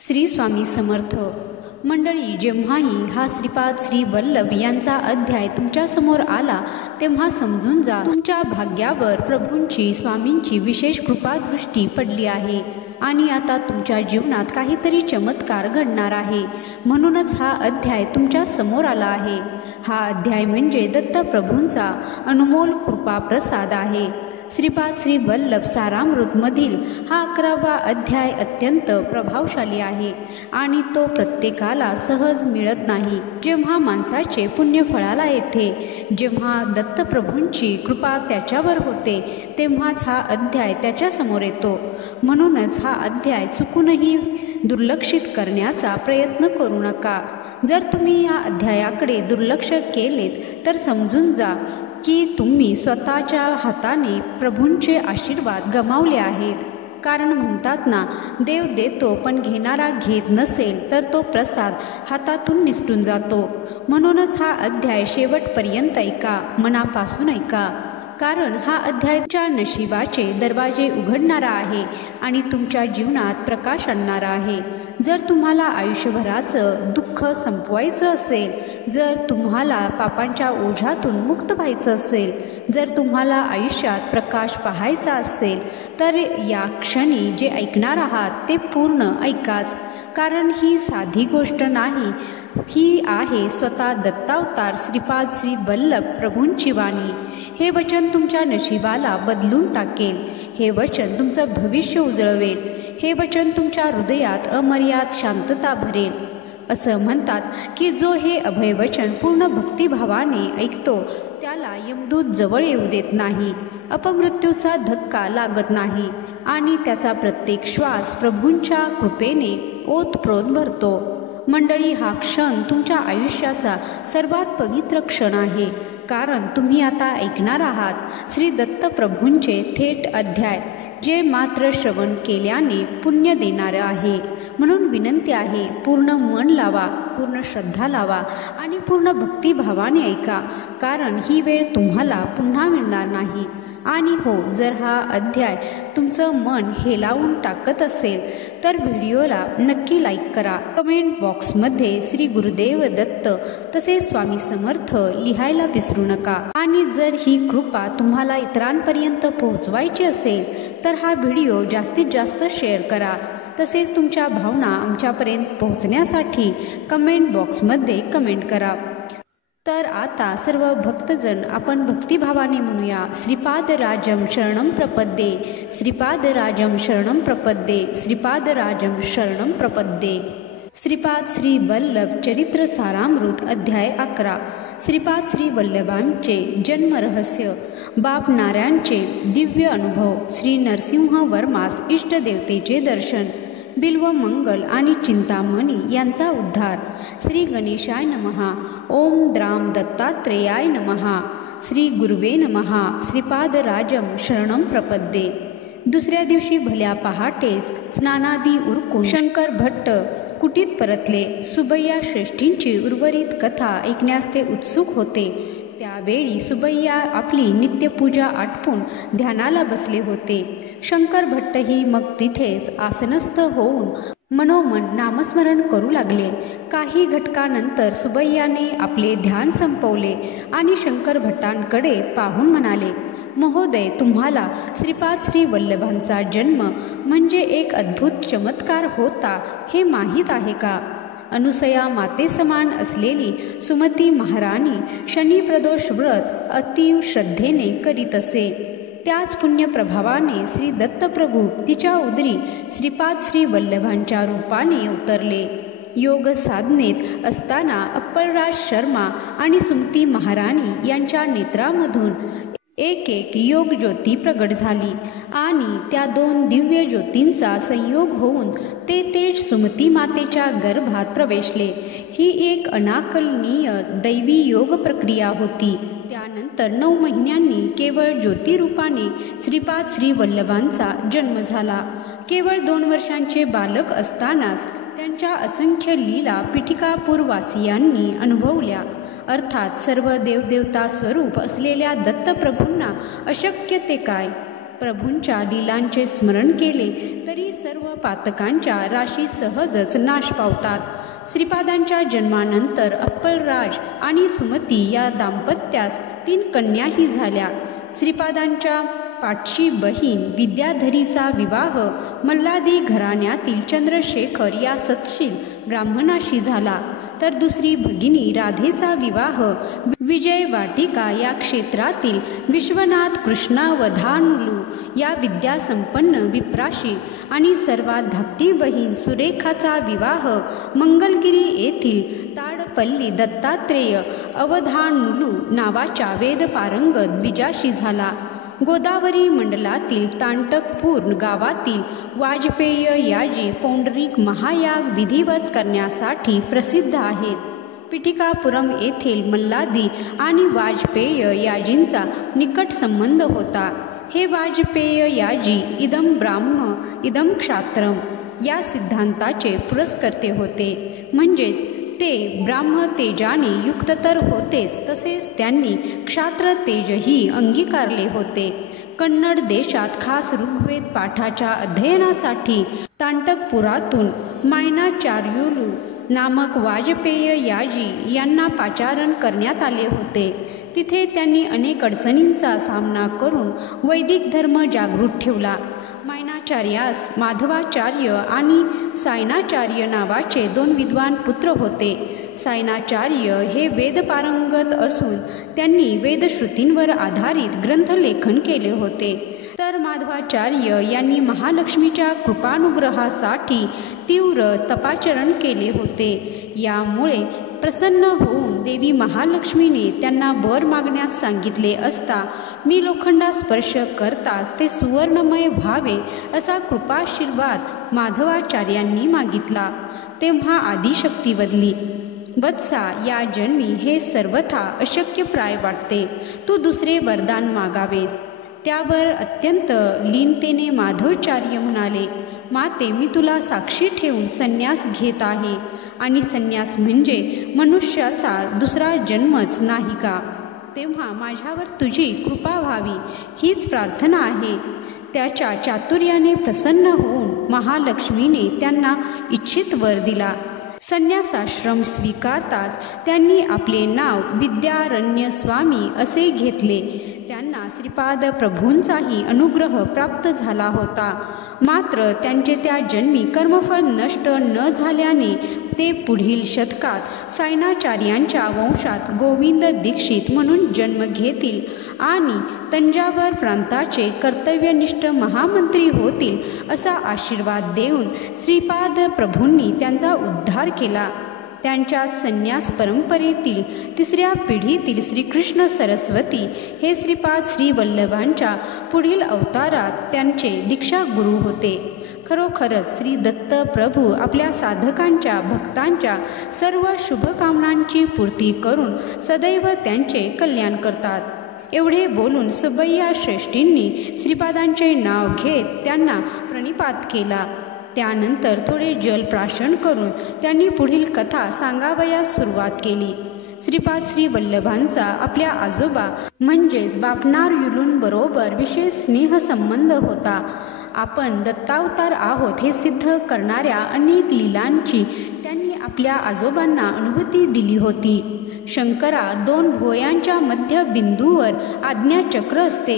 श्री स्वामी समर्थ मंडळी, जेव्हाही हा श्रीपाद श्री वल्लभ यांचा अध्याय तुमच्यासमोर आला तेव्हा समजून जा तुमच्या भाग्यावर प्रभूंची स्वामींची विशेष कृपादृष्टी पडली आहे आणि आता तुमच्या जीवनात काहीतरी चमत्कार घडणार आहे. म्हणूनच हा अध्याय तुमच्या समोर आला आहे. हा अध्याय म्हणजे दत्तप्रभूंचा अनमोल कृपा प्रसाद आहे. श्रीपाद श्री वल्लभ सारामृतमधील हा 11वा अध्याय अत्यंत प्रभावशाली आहे आणि तो प्रत्येकाला सहज मिळत नाही. जेव्हा माणसाचे पुण्य फळाला येते, जेव्हा दत्तप्रभूंची कृपा त्याच्यावर होते, तेव्हाच हा अध्याय त्याच्यासमोर येतो. म्हणूनच हा अध्याय चुकूनही दुर्लक्षित करण्याचा प्रयत्न करू नका. जर तुम्ही या अध्यायाकडे दुर्लक्ष केलेत तर समजून जा की तुम्ही स्वतःच्या हाताने प्रभूंचे आशीर्वाद गमावले आहेत. कारण म्हणतात ना, देव देतो पण घेणारा घेत नसेल तर तो प्रसाद हातातून निसटून जातो. म्हणूनच हा अध्याय शेवटपर्यंत ऐका, मनापासून ऐका. कारण हा अध्याय तुमच्या नशिबाचे दरवाजे उघडणारा आहे आणि तुमच्या जीवनात प्रकाश आणणारा आहे. जर तुम्हाला आयुष्यभराचं दुःख संपवायचं असेल, जर तुम्हाला पापांच्या ओझ्यातून मुक्त व्हायचं असेल, जर तुम्हाला आयुष्यात प्रकाश पाहायचा असेल, तर या क्षणी जे ऐकणार आहात ते पूर्ण ऐकाच. कारण ही साधी गोष्ट नाही, ही आहे स्वतः दत्तावतार श्रीपाद श्री वल्लभ प्रभूंची वाणी. हे वचन तुमच्या नशिबाला बदलून टाकेल. हे वचन तुमचं भविष्य उजळवेल. हे वचन तुमच्या हृदयात अमर्याद शांतता भरेल. असं म्हणतात की जो हे अभयवचन पूर्ण भक्तिभावाने ऐकतो त्याला यमदूत जवळ येऊ देत नाही, अपमृत्यूचा धक्का लागत नाही आणि त्याचा प्रत्येक श्वास प्रभूंच्या कृपेने ओतप्रोत भरतो. मंडळी, हा क्षण तुमच्या आयुष्याचा सर्वात पवित्र क्षण आहे. कारण तुम्ही आता ऐकणार आहात श्री दत्तप्रभूंचे थेट अध्याय, जे मात्र श्रवण केल्याने पुण्य देणारं आहे. म्हणून विनंती आहे, पूर्ण मन लावा, पूर्ण श्रद्धा लावा आणि पूर्ण भक्तिभावाने ऐका. कारण ही वेळ तुम्हाला पुन्हा मिळणार नाही. आणि हो, जर हा अध्याय तुमचं मन हेलावून टाकत असेल तर व्हिडिओला नक्की लाईक करा. कमेंट बॉक्समध्ये श्री गुरुदेव दत्त तसेच स्वामी समर्थ लिहायला विसरू नका. आणि जर ही कृपा तुम्हाला इतरांपर्यंत पोहोचवायची असेल तर हा व्हिडिओ जास्तीत जास्त शेअर करा. तसेच तुमच्या भावना आमच्यापर्यंत पोहोचण्यासाठी कमेंट बॉक्समध्ये कमेंट करा. तर आता सर्व भक्तजन आपण भक्तिभावाने म्हणूया, श्रीपादराजं शरणं प्रपद्ये, श्रीपादराजं शरणं प्रपद्ये, श्रीपादराजं शरणं प्रपद्ये. श्रीपाद श्री वल्लभ चरित्र सारामृत अध्याय 11. श्रीपाद श्री वल्लभांचे जन्मरहस्य, बाप नारायणचे दिव्य अनुभव, श्री नरसिंह वर्मास इष्टदेवतेचे दर्शन, बिल्व मंगल आणि चिंतामणी यांचा उद्धार. श्री गणेशाय नमः. ओम द्राम दत्तात्रेयाय नमः. श्री गुरुवे नमः. श्रीपादराजं शरणं प्रपद्ये. दुसऱ्या दिवशी भल्या पहाटेच स्नानादी उरकून शंकर भट्ट कुटीत परतले. सुबैया श्रेष्ठींची उर्वरित कथा ऐकण्यास ते उत्सुक होते. त्यावेळी सुबैया आपली नित्यपूजा आटपून ध्यानाला बसले होते. शंकर भट्टही मग तिथेच आसनस्थ होऊन मनोमन नामस्मरण करू लागले. काही घटकानंतर सुबैयाने आपले ध्यान संपवले आणि शंकर भट्टांकडे पाहून म्हणाले, महोदय, तुम्हाला श्रीपाद श्री वल्लभांचा जन्म म्हणजे एक अद्भुत चमत्कार होता हे माहीत आहे का? अनुसया मातेसमान असलेली सुमती महाराणी शनिप्रदोष व्रत अतीव श्रद्धेने करीत असे. त्याच पुण्यप्रभावाने श्री दत्तप्रभू तिच्या उदरी श्रीपाद श्री वल्लभांच्या रूपाने उतरले. योग साधनेत असताना अप्पलराज शर्मा आणि सुमती महाराणी यांच्या नेत्रामधून एक योग ज्योती प्रगट झाली आणि त्या दोन दिव्य ज्योतींचा संयोग होऊन ते तेज सुमती मातेच्या गर्भात प्रवेशले. ही एक अनाकलनीय दैवी योग प्रक्रिया होती. त्यानंतर 9 महिन्यांनी केवळ ज्योतिरूपाने श्रीपाद श्री वल्लभांचा जन्म झाला. केवळ 2 वर्षांचे बालक असतानाच त्यांच्या असंख्य लीला पिठिकापूरवासियांनी अनुभवल्या. अर्थात सर्व देवदेवता स्वरूप असलेल्या दत्तप्रभूंना अशक्य ते काय. प्रभूंच्या लीलांचे स्मरण केले तरी सर्व पातकांच्या राशी सहजच नाश पावतात. श्रीपादांच्या जन्मानंतर अप्पलराज आणि सुमती या दाम्पत्यास 3 कन्याही झाल्या. श्रीपादांच्या पाठची बहीण विद्याधरीचा विवाह मल्हादी घराण्यातील चंद्रशेखर या सत्शील ब्राह्मणाशी झाला, तर दुसरी भगिनी राधेचा विवाह विजयवाटिका या क्षेत्रातील विश्वनाथ कृष्णावधानुलू या विद्यासंपन्न विप्राशी आणि सर्वात धाकटी बहीण सुरेखाचा विवाह मंगलगिरी येथील ताडपल्ली दत्तात्रेय अवधानुलू नावाच्या वेदपारंगत द्विजाशी झाला. गोदावरी मंडलातील तांटकपूर गावातील वाजपेय याजी पौंडरिक महायाग विधिवत करण्यासाठी प्रसिद्ध आहेत. पिटिकापुरम येथील मल्हादी आणि वाजपेय याजींचा निकट संबंध होता. हे वाजपेय याजी इदम ब्राह्म इदम क्षात्रम या सिद्धांताचे पुरस्कर्ते होते. म्हणजेच ते ब्राह्म तेजाने युक्त तर होतेच, तसेच त्यांनी क्षात्र तेजही अंगीकारले होते. कन्नड देशात खास ऋग्वेद पाठाच्या अध्ययनासाठी तांटकपुरातून मायनाचार्युलू नामक वाजपेय याजी यांना पाचारण करण्यात आले होते. तिथे त्यांनी अनेक अडचणींचा सामना करून वैदिक धर्म जागृत ठेवला. मायनाचार्यास माधवाचार्य आणि सायनाचार्य नावाचे 2 विद्वान पुत्र होते. सायनाचार्य हे वेदपारंगत असून त्यांनी वेदश्रुतींवर आधारित ग्रंथलेखन केले होते, तर माधवाचार्य यांनी महालक्ष्मीच्या कृपानुग्रहासाठी तीव्र तपाचरण केले होते. यामुळे प्रसन्न होऊन देवी महालक्ष्मीने त्यांना वर मागण्यास सांगितले असता मी लोखंडा स्पर्श करताच ते सुवर्णमय व्हावे असा कृपाशीर्वाद माधवाचार्यांनी मागितला. तेव्हा आदिशक्ती वदली, वत्सा, या जन्मी हे सर्वथा अशक्यप्राय वाटते. तू दुसरे वरदान मागावेस. त्यावर अत्यंत लीनतेने माधवाचार्य म्हणाले, माते, मी तुला साक्षी ठेवून संन्यास घेत आहे. आणि संन्यास म्हणजे मनुष्याचा दुसरा जन्मच नाही का? तेव्हा माझ्यावर तुझी कृपा व्हावी हीच प्रार्थना आहे. त्याच्या चातुर्याने प्रसन्न होऊन महालक्ष्मीने त्यांना इच्छित वर दिला. संन्यासाश्रम स्वीकारताच त्यांनी आपले नाव विद्यारण्य स्वामी असे घेतले. त्यांना श्रीपाद प्रभूंचाही अनुग्रह प्राप्त झाला होता. मात्र त्यांचे त्या जन्मी कर्मफळ नष्ट न झाल्याने ते पुढील शतकात सायनाचार्यांच्या वंशात गोविंद दीक्षित म्हणून जन्म घेतील आणि तंजावर प्रांताचे कर्तव्यनिष्ठ महामंत्री होतील असा आशीर्वाद देऊन श्रीपाद प्रभूंनी त्यांचा उद्धार केला. त्यांच्या संन्यास परंपरेतील 3ऱ्या पिढीतील श्रीकृष्ण सरस्वती हे श्रीपाद श्रीवल्लभांच्या पुढील अवतारात त्यांचे दीक्षा गुरु होते. खरोखरच श्री दत्त प्रभू आपल्या साधकांच्या भक्तांच्या सर्व शुभकामनांची पूर्ती करून सदैव त्यांचे कल्याण करतात. एवढे बोलून सुबैया श्रेष्ठींनी श्रीपादांचे नाव घेत त्यांना प्रणिपात केला. त्यानंतर थोडे जलप्राशन करून त्यांनी पुढील कथा सांगावयास सुरुवात केली. श्रीपाद श्रीवल्लभांचा आपल्या आजोबा म्हणजेच बापनार्युलूंबरोबर विशेष स्नेहसंबंध होता. आपण दत्तावतार आहोत हे सिद्ध करणाऱ्या अनेक लीलांची त्यांनी आपल्या आजोबांना अनुभूती दिली होती. शंकरा, 2 भुवयांच्या मध्य बिंदूवर आज्ञाचक्र असते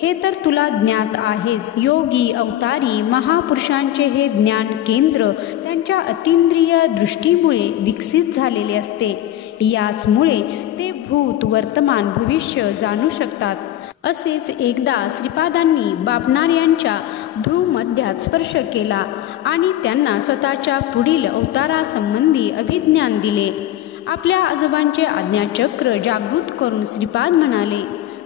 हे तर तुला ज्ञात आहेच. योगी अवतारी महापुरुषांचे हे ज्ञान केंद्र त्यांच्या अतींद्रिय दृष्टीमुळे विकसित झालेले असते. याचमुळे ते भूत, वर्तमान, भविष्य जाणू शकतात. असेच एकदा श्रीपादांनी बापनार्यांच्या भ्रूमध्यात स्पर्श केला आणि त्यांना स्वतःच्या पुढील अवतारासंबंधी अभिज्ञान दिले. आपल्या आजोबांचे आज्ञाचक्र जागृत करून श्रीपाद म्हणाले,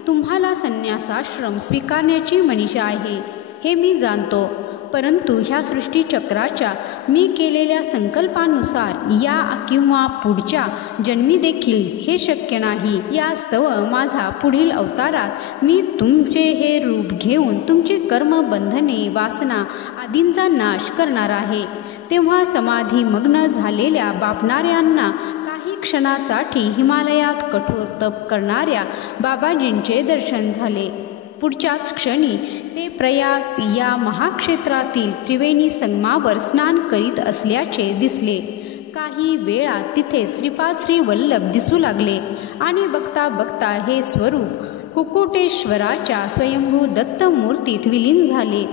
तुम्हाला संन्यासाश्रम स्वीकारण्याची मनीषा आहे हे मी जाणतो, परंतु ह्या सृष्टीचक्राच्या मी केलेल्या संकल्पानुसार या किंवा पुढच्या जन्मी देखील हे शक्य नाही. यास्तव माझा पुढील अवतारात मी तुमचे हे रूप घेऊन तुमची कर्मबंधने, वासना आदींचा नाश करणार आहे. तेव्हा समाधीमग्न झालेल्या बापनार्यांना काही क्षणासाठी हिमालयात कठोर तप करणाऱ्या बाबाजींचे दर्शन झाले. पुढच्याच क्षणी ते प्रयाग या महाक्षेत्रातील त्रिवेणी संगमावर स्नान करीत असल्याचे दिसले. काही वेळात तिथे श्रीपाद श्री वल्लभ दिसू लागले आणि बघता बघता हे स्वरूप कुक्कुटेश्वराच्या स्वयंभू दत्त मूर्तीत विलीन झाले.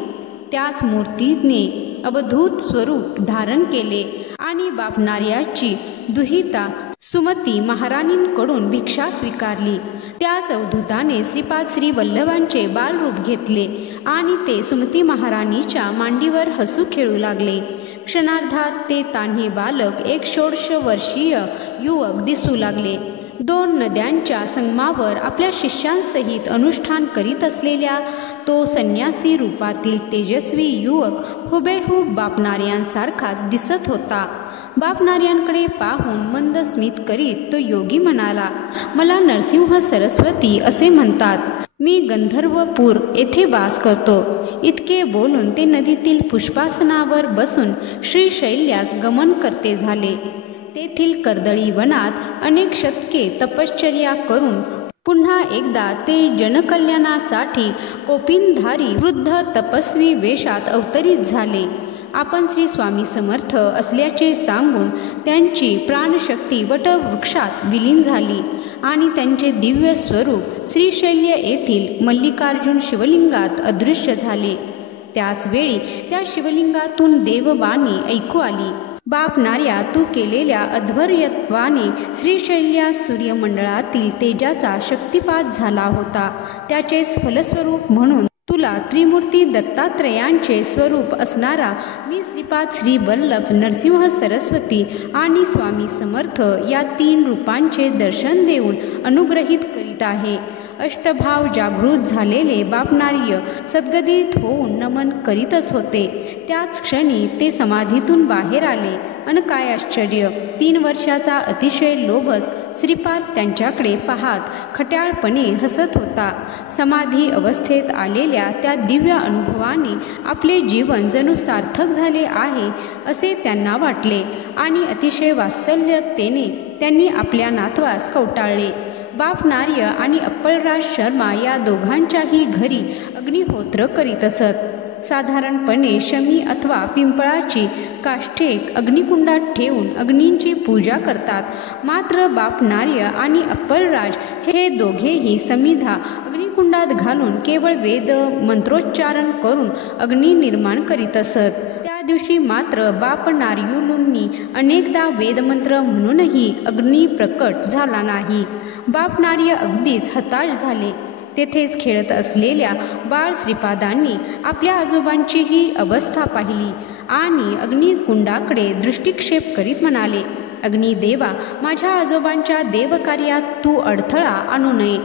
त्याच मूर्तीने अवधूत स्वरूप धारण केले आणि बापनार्याची दुहिता सुमती महाराणींकडून भिक्षा स्वीकारली. त्याच अवधूताने श्रीपाद श्री वल्लभांचे बालरूप घेतले आणि ते सुमती महाराणीच्या मांडीवर हसू खेळू लागले. क्षणार्धात ते तान्हे बालक एक 16 वर्षीय युवक दिसू लागले. 2 नद्यांच्या संगमावर आपल्या शिष्यांसहित अनुष्ठान करीत असलेल्या तो संन्यासी रूपातील तेजस्वी युवक हुबेहूब बापनार्यांसारखाच दिसत होता. बापनार्यांकडे पाहून मंद स्मित करीत तो योगी म्हणाला, मला नरसिंह सरस्वती असे म्हणतात. मी गंधर्वपूर येथे वास करतो. इतके बोलून ते नदीतील पुष्पासनावर बसून श्रीशैल्यास गमन करते झाले. तेथील कर्दळी वनात अनेक शतके तपश्चर्या करून पुन्हा एकदा ते जनकल्याणासाठी कोपिनधारी वृद्ध तपस्वी वेशात अवतरित झाले. आपण श्री स्वामी समर्थ असल्याचे सांगून त्यांची प्राणशक्ती वटवृक्षात विलीन झाली आणि त्यांचे दिव्य स्वरूप श्रीशैल्य येथील मल्लिकार्जुन शिवलिंगात अदृश्य झाले. त्याचवेळी त्या शिवलिंगातून देववाणी ऐकू आली, बापनार्या, तू केलेल्या अध्वर्यत्वाने श्रीशैल्या सूर्यमंडळातील तेजाचा शक्तिपात झाला होता. त्याचेच फलस्वरूप म्हणून तुला त्रिमूर्ती दत्तात्रयांचे स्वरूप असणारा मी श्रीपाद श्री वल्लभ, नरसिंह सरस्वती आणि स्वामी समर्थ या 3 रूपांचे दर्शन देऊन अनुग्रहित करीत आहे. अष्टभाव जागृत झालेले बापनार्य सद्गदित होऊन नमन करीतच होते. त्याच क्षणी ते समाधीतून बाहेर आले. अन काय आश्चर्य, 3 वर्षाचा अतिशय लोभस श्रीपाद त्यांच्याकडे पाहत खट्याळपणे हसत होता. समाधी अवस्थेत आलेल्या त्या दिव्य अनुभवाने आपले जीवन जणू सार्थक झाले आहे असे त्यांना वाटले आणि अतिशय वात्सल्यतेने त्यांनी आपल्या नातवास कवटाळले. बापनार्य आणि अप्पलराज शर्मा या दोघांच्याही घरी अग्निहोत्र करीत असत. साधारणपणे शमी अथवा पिंपळाची काष्ठेक अग्निकुंडात ठेवून अग्नींची पूजा करतात. मात्र बापनार्य आणि अप्पलराज हे दोघेही समिधा अग्निकुंडात घालून केवळ वेद मंत्रोच्चारण करून अग्नी निर्माण करीत असत. त्या दिवशी मात्र बापनार्युलूंनी अनेकदा वेदमंत्र म्हणूनही अग्नी प्रकट झाला नाही. बापनार्य अगदीच हताश झाले. तेथेच खेळत असलेल्या बाळ श्रीपादांनी आपल्या आजोबांचीही अवस्था पाहिली आणि अग्निकुंडाकडे दृष्टिक्षेप करीत म्हणाले, अग्निदेवा, माझ्या आजोबांच्या देवकार्यात तू अडथळा आणू नये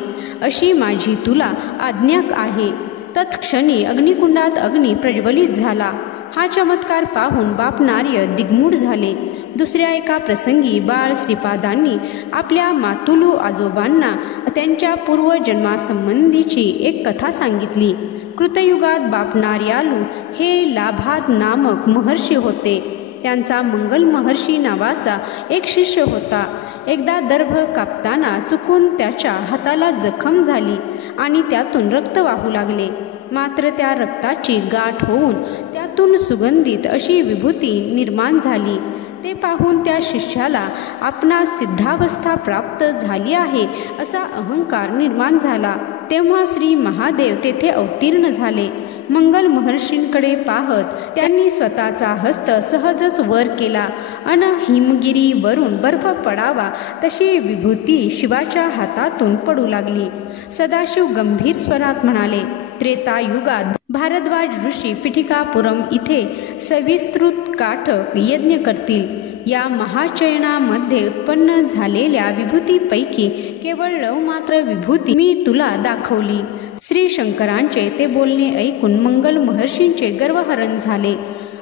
अशी माझी तुला आज्ञा आहे. तत्क्षणी अग्निकुंडात अग्नी प्रज्वलित झाला. हा चमत्कार पाहून बापनार्य दिग्मूढ झाले. दुसऱ्या एका प्रसंगी बाळ श्रीपादांनी आपल्या मातुलू आजोबांना त्यांच्या पूर्वजन्मासंबंधीची एक कथा सांगितली. कृतयुगात बापनार्यालू हे लाभाद नामक महर्षी होते. त्यांचा मंगल महर्षी नावाचा एक शिष्य होता. एकदा दर्भ कापताना चुकून त्याच्या हाताला जखम झाली आणि त्यातून रक्त वाहू लागले. मात्र त्या रक्ताची गाठ होऊन त्यातून सुगंधित अशी विभूती निर्माण झाली. ते पाहून त्या शिष्याला आपणास सिद्धावस्था प्राप्त झाली आहे असा अहंकार निर्माण झाला. तेव्हा श्री महादेव तेथे अवतीर्ण झाले. मंगल महर्षींकडे पाहत त्यांनी स्वतःचा हस्त सहजच वर केला अन हिमगिरीवरून बर्फ पडावा तशी विभूती शिवाच्या हातातून पडू लागली. सदाशिव गंभीर स्वरात म्हणाले, त्रेतायुगात भारद्वाज ऋषी पिठिकापुरम इथे सविस्तृत काठक यज्ञ करतील. या महाचयनामध्ये उत्पन्न झालेल्या विभूतीपैकी केवळ लवमात्र विभूती मी तुला दाखवली. श्री शंकरांचे ते बोलणे ऐकून मंगल महर्षींचे गर्वहरण झाले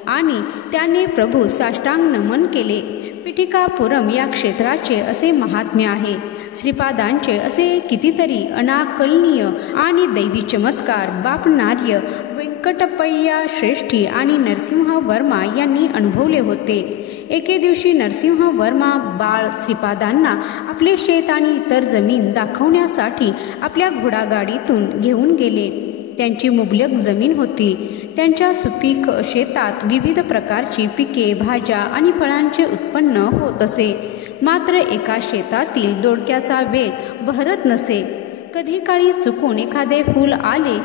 आणि त्याने प्रभू साष्टांग नमन केले. पिठिकापुरम या क्षेत्राचे असे महात्म्य आहे. श्रीपादांचे असे कितीतरी अनाकलनीय आणि दैवी चमत्कार बापनार्य, व्यंकटपय्या श्रेष्ठी आणि नरसिंह वर्मा यांनी अनुभवले होते. एके दिवशी नरसिंह वर्मा बाळ श्रीपादांना आपले शेत आणि इतर जमीन दाखवण्यासाठी आपल्या घोडागाडीतून घेऊन गेले. त्यांची मुबलक जमीन होती. त्यांच्या सुपीक शेतात विविध प्रकारची पिके, भाज्या आणि फळांचे उत्पन्न होत असे. मात्र एका शेतातील दोडक्याचा वेल बहरत नसे. कधी काळी चुकून एखादे फूल आले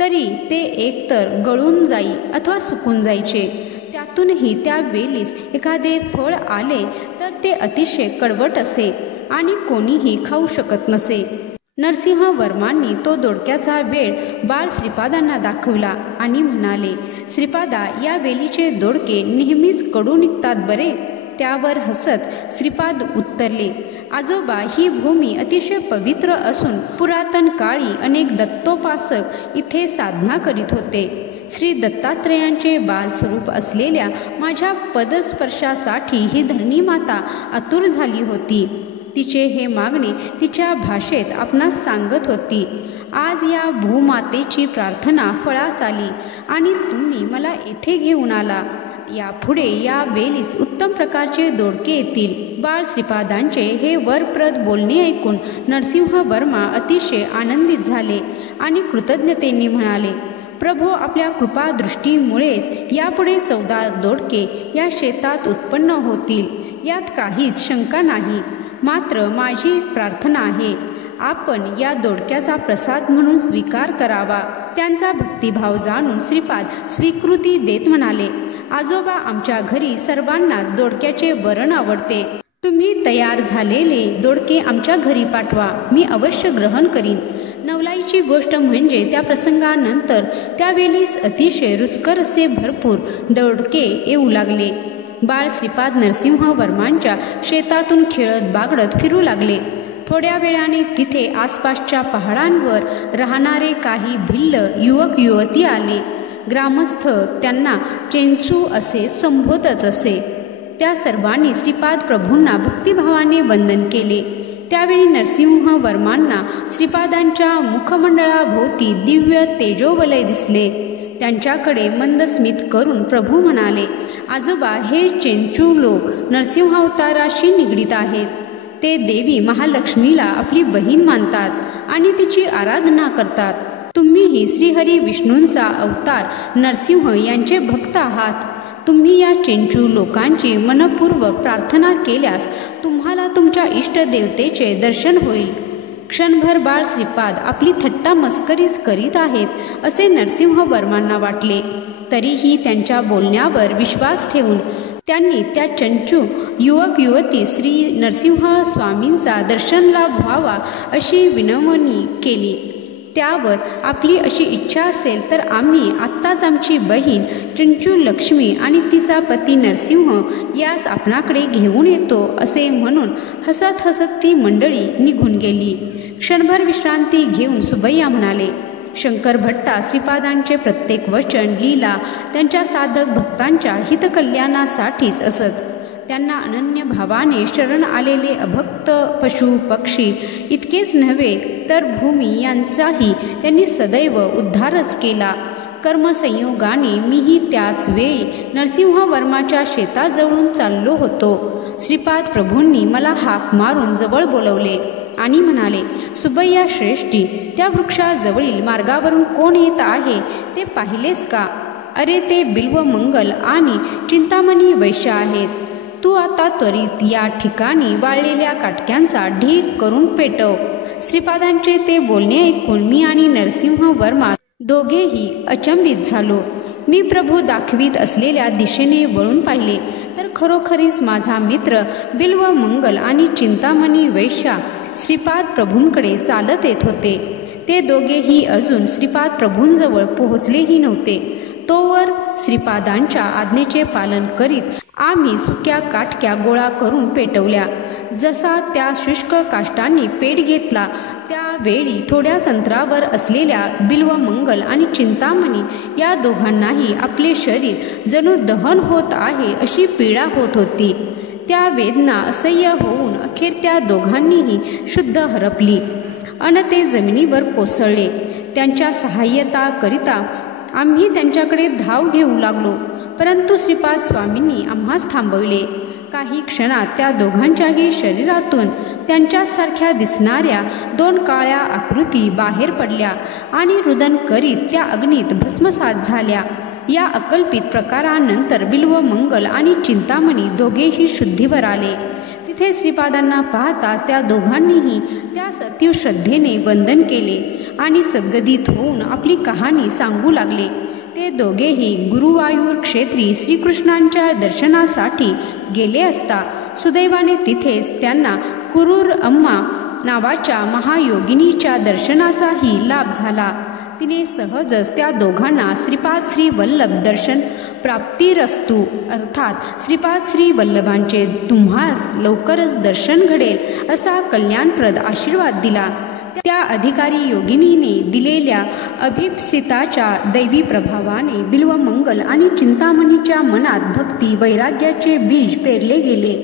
तरी ते एकतर गळून जाई अथवा सुकून जायचे. त्यातूनही त्या वेलीस एखादे फळ आले तर ते अतिशय कडवट असे आणि कोणीही खाऊ शकत नसे. नरसिंहवर्मांनी तो दोडक्याचा वेळ बाळ श्रीपादांना दाखविला आणि म्हणाले, श्रीपादा, या वेलीचे दोडके नेहमीच कडू निघतात बरे. त्यावर हसत श्रीपाद उत्तरले, आजोबा, ही भूमी अतिशय पवित्र असून पुरातन काळी अनेक दत्तोपासक इथे साधना करीत होते. श्री दत्तात्रेयांचे बालस्वरूप असलेल्या माझ्या पदस्पर्शासाठी ही धरणी माता आतुर झाली होती. तिचे हे मागणे तिच्या भाषेत आपणास सांगत होती. आज या भूमातेची प्रार्थना फळास आली आणि तुम्ही मला येथे घेऊन आला. यापुढे या वेलीस उत्तम प्रकारचे दोडके येतील. बाळ श्रीपादांचे हे वरप्रद बोलणे ऐकून नरसिंहवर्मा अतिशय आनंदित झाले आणि कृतज्ञतेने म्हणाले, प्रभो, आपल्या कृपादृष्टीमुळेच यापुढे 14 दोडके या शेतात उत्पन्न होतील, यात काहीच शंका नाही. मात्र माझी प्रार्थना आहे, आपण या दोडक्याचा प्रसाद म्हणून स्वीकार करावा. त्यांचा भक्तिभाव जाणून श्रीपाद स्वीकृती देत म्हणाले, आजोबा, आमच्या घरी सर्वांनाच दोडक्याचे वरण आवडते. तुम्ही तयार झालेले दोडके आमच्या घरी पाठवा, मी अवश्य ग्रहण करीन. नवलाईची गोष्ट म्हणजे त्या प्रसंगानंतर त्या वेलीस अतिशय रुचकर असे भरपूर दोडके येऊ लागले. बाळ श्रीपाद नरसिंहवर्मांच्या शेतातून खेळत बागडत फिरू लागले. थोड्या वेळाने तिथे आसपासच्या पहाडांवर राहणारे काही भिल्ल युवक युवती आले. ग्रामस्थ त्यांना चेंचू असे संबोधत असे. त्या सर्वांनी श्रीपाद प्रभूंना भक्तिभावाने वंदन केले. त्यावेळी नरसिंहवर्मांना श्रीपादांच्या मुखमंडळाभोवती दिव्य तेजोवलय दिसले. त्यांच्याकडे मंद स्मित करून प्रभू म्हणाले, आजोबा, हे चेंचू लोक नरसिंहावताराशी निगडीत आहेत. ते देवी महालक्ष्मीला आपली बहीण मानतात आणि तिची आराधना करतात. तुम्हीही श्रीहरी विष्णूंचा अवतार नरसिंह यांचे भक्त आहात. तुम्ही या चेंचू लोकांची मनपूर्वक प्रार्थना केल्यास तुम्हाला तुमच्या इष्टदेवतेचे दर्शन होईल. क्षणभर बाळ श्रीपाद आपली थट्टा मस्करीच करीत आहेत असे नरसिंहवर्मांना वाटले. तरीही त्यांच्या बोलण्यावर विश्वास ठेवून त्यांनी त्या चंचू युवक युवती श्री नरसिंह स्वामींचा दर्शन लाभ व्हावा अशी विनवणी केली. त्यावर आपली अशी इच्छा असेल तर आम्ही आत्ताच आमची बहीण चंचू लक्ष्मी आणि तिचा पती नरसिंह यास आपणाकडे घेऊन येतो असे म्हणून हसत हसत ती मंडळी निघून गेली. क्षणभर विश्रांती घेऊन सुबैया म्हणाले, शंकर भट्टा श्रीपादांचे प्रत्येक वचन लीला त्यांच्या साधक भक्तांच्या हितकल्याणासाठीच असत. त्यांना अनन्य भावाने शरण आलेले अभक्त पशु पक्षी इतकेच नव्हे तर भूमी यांचाही त्यांनी सदैव उद्धारच केला. कर्मसंयोगाने मीही त्याच वेळी नरसिंहवर्माच्या शेताजवळून चाललो होतो. श्रीपाद प्रभूंनी मला हाक मारून जवळ बोलवले आणि म्हणाले, सुबैया श्रेष्ठी, त्या वृक्षाजवळील मार्गावरून कोण येत आहे ते पाहिलेस का? अरे, ते बिल्वमंगल आणि चिंतामणी वैश्य आहेत. तू आता त्वरित या ठिकाणी वाळलेल्या काटक्यांचा ढीग करून पेटव. श्रीपादांचे ते बोलणे ऐकून मी आणि नरसिंहवर्मा दोघेही अचंबित झालो. मी प्रभू दाखवीत असलेल्या दिशेने वळून पाहिले तर खरोखरीच माझा मित्र बिल्वमंगल आणि चिंतामणी वैश्या श्रीपाद प्रभूंकडे चालत येत होते. ते दोघेही अजून श्रीपाद प्रभूंजवळ पोहोचलेही नव्हते. तोवर श्रीपादांच्या आज्ञेचे पालन करीत आम्ही सुक्या काटक्या गोळा करून पेटवल्या. जसा त्या शुष्क काष्टांनी पेट घेतला त्यावेळी थोड्या अंतरावर असलेल्या बिल्वमंगल आणि चिंतामणी या दोघांनाही आपले शरीर जणू दहन होत आहे अशी पीडा होत होती. त्या वेदना असह्य होऊन अखेर त्या दोघांनीही शुद्ध हरपली अन ते जमिनीवर कोसळले. त्यांच्या सहाय्यताकरिता आम्ही त्यांच्याकडे धाव घेऊ लागलो, परंतु श्रीपाद स्वामींनी आम्हास थांबवले. काही क्षणात त्या दोघांच्याही शरीरातून त्यांच्यासारख्या दिसणाऱ्या 2 काळ्या आकृती बाहेर पडल्या आणि रुदन करीत त्या अग्नीत भस्मसात झाल्या. या अकल्पित प्रकारानंतर बिल्वमंगल आणि चिंतामणी दोघेही शुद्धीवर आले. तिथे श्रीपादांना पाहताच त्या दोघांनीही त्यास अतीव श्रद्धेने वंदन केले आणि सद्गदित होऊन आपली कहाणी सांगू लागले. ते दोघेही गुरुवायूर क्षेत्री श्रीकृष्णांच्या दर्शनासाठी गेले असता सुदैवाने तिथेच त्यांना कुरूर अम्मा नावाच्या महायोगिनीच्या दर्शनाचाही लाभ झाला. तिने सहजच त्या दोघांना श्रीपाद श्री वल्लभ दर्शन प्राप्तिरस्तु अर्थात श्रीपाद श्री वल्लभांचे तुम्हास लवकरच दर्शन घडेल असा कल्याणप्रद आशीर्वाद दिला. त्या अधिकारी योगिनीने दिलेल्या अभिप्सिताच्या दैवी प्रभावाने बिल्वमंगल आणि चिंतामणीच्या मनात भक्ती वैराग्याचे बीज पेरले गेले.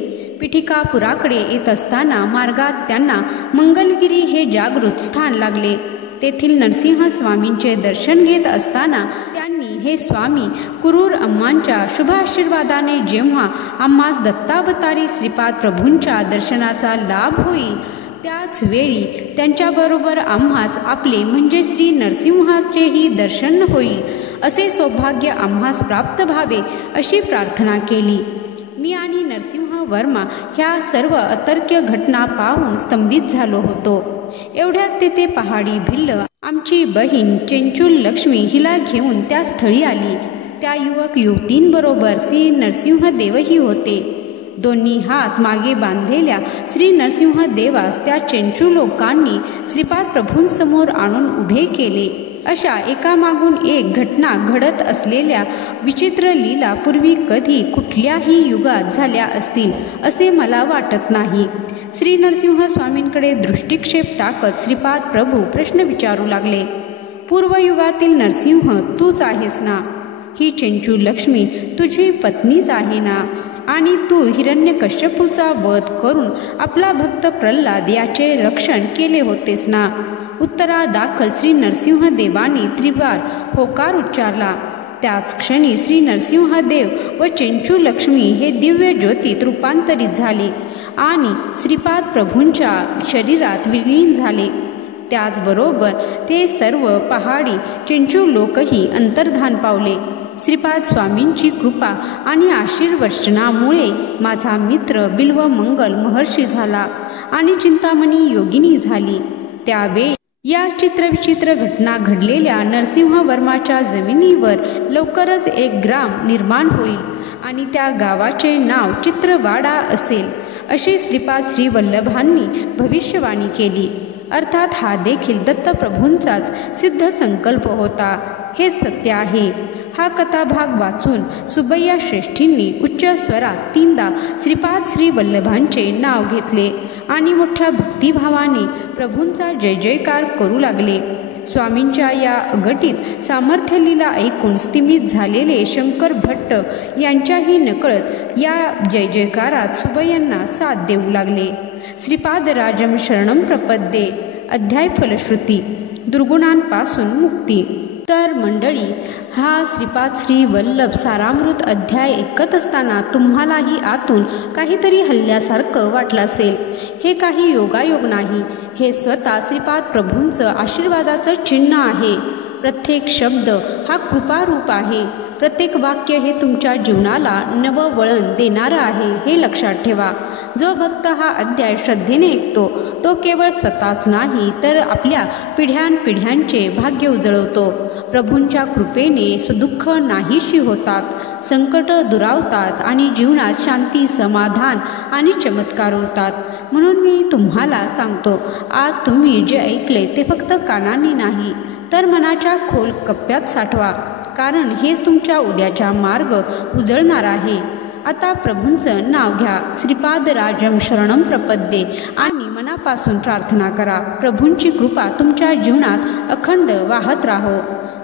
पिठिकापुराकडे येत असताना मार्गात त्यांना मंगलगिरी हे जागृत स्थान लागले. तेथील नरसिंह स्वामींचे दर्शन घेत असताना त्यांनी हे स्वामी कुरूर अम्मांच्या शुभाशीर्वादाने जेव्हा आम्हास दत्तावतारी श्रीपाद प्रभूंच्या दर्शनाचा लाभ होईल त्याच वेळी त्यांच्याबरोबर आम्हास आपले म्हणजे श्री नरसिंहाचेही दर्शन होईल असे सौभाग्य आम्हास प्राप्त व्हावे अशी प्रार्थना केली. मी आणि नरसिंह वर्मा ह्या सर्व अतर्क्य घटना पाहून स्तंभित झालो होतो. एवढ्यात तेथे पहाडी भिल्ल आमची बहीण चेंचूल लक्ष्मी हिला घेऊन त्या स्थळी आली. त्या युवक युवतींबरोबर श्री नरसिंह देवही होते. दोन्ही हात मागे बांधलेल्या श्री नरसिंह देवास त्या चेंचू लोकांनी श्रीपाद प्रभूंसमोर आणून उभे केले. अशा एकामागून एक घटना घडत असलेल्या विचित्र लीला पूर्वी कधी कुठल्याही युगात झाल्या असतील असे मला वाटत नाही. श्री नरसिंह स्वामींकडे दृष्टिक्षेप टाकत श्रीपाद प्रभू प्रश्न विचारू लागले. पूर्वयुगातील नरसिंह तूच आहेस ना? ही चेंचू लक्ष्मी तुझी पत्नीच आहे ना? आणि तू हिरण्यकश्यपूचा वध करून आपला भक्त प्रल्हाद याचे रक्षण केले होतेस ना? उत्तरादाखल श्री नरसिंह देवानी त्रिवार होकार उच्चारला. त्याच क्षणी श्री नरसिंहदेव व चेंचू लक्ष्मी हे दिव्य ज्योतीत रूपांतरित झाले आणि श्रीपाद प्रभूंच्या शरीरात विलीन झाले. त्याचबरोबर ते सर्व पहाडी चेंचू लोकही अंतर्धान पावले. श्रीपाद स्वामींची कृपा आणि आशीर्वचनामुळे माझा मित्र बिल्वमंगल महर्षी झाला आणि चिंतामणी योगिनी झाली. त्यावेळी या चित्रविचित्र घटना घडलेल्या नरसिंहवर्माच्या जमिनीवर लवकरच एक ग्राम निर्माण होईल आणि त्या गावाचे नाव चित्रवाडा असेल अशी श्रीपाद श्री वल्लभांनी भविष्यवाणी केली. अर्थात हा देखील दत्तप्रभूंचाच सिद्ध संकल्प होता. हे सत्य आहे. हा कथाभाग वाचून सुबैया श्रेष्ठींनी उच्च स्वरात 3दा श्रीपाद श्री वल्लभांचे नाव घेतले आणि मोठ्या भक्तिभावाने प्रभूंचा जय जयकार करू लागले. स्वामींच्या या अघटित सामर्थ्यलीला ऐकून स्तिमित झालेले शंकर भट्ट यांच्याही नकळत या जय जयकारात सुबैयांना साथ देऊ लागले. श्रीपादराजम शरणम प्रपद्ये. अध्याय फलश्रुती. दुर्गुणांपासून मुक्ती. तर मंडळी, हा श्रीपाद श्री वल्लभ सारामृत अध्याय ऐकत असताना तुम्हालाही आतून काहीतरी हल्ल्यासारखं वाटलं असेल. हे काही योगायोग नाही, हे स्वतः श्रीपाद प्रभूंचं आशीर्वादाचं चिन्ह आहे. प्रत्येक शब्द हा कृपारूप आहे. प्रत्येक वाक्य हे तुमच्या जीवनाला नवं वळण देणारं आहे हे लक्षात ठेवा. जो भक्त हा अध्याय श्रद्धेने ऐकतो तो केवळ स्वतःच नाही तर आपल्या पिढ्यानपिढ्यांचे भाग्य उजळवतो. प्रभूंच्या कृपेने सुदुःख नाहीशी होतात, संकट दुरावतात आणि जीवनात शांती, समाधान आणि चमत्कार होतात. म्हणून मी तुम्हाला सांगतो, आज तुम्ही जे ऐकले ते फक्त कानांनी नाही तर मनाच्या खोल कप्प्यात साठवा, कारण हेच तुमच्या उद्याचा मार्ग उजळणार आहे. आता प्रभूंचं नाव घ्या. श्रीपादराजम शरणम प्रपद्ये आणि मनापासून प्रार्थना करा. प्रभूंची कृपा तुमच्या जीवनात अखंड वाहत राहो.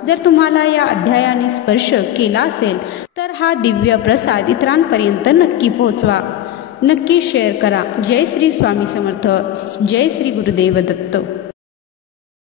जर तुम्हाला या अध्यायाने स्पर्श केला असेल तर हा दिव्य प्रसाद इतरांपर्यंत नक्की पोहोचवा, नक्की शेअर करा. जय श्री स्वामी समर्थ. जय श्री गुरुदेव दत्त.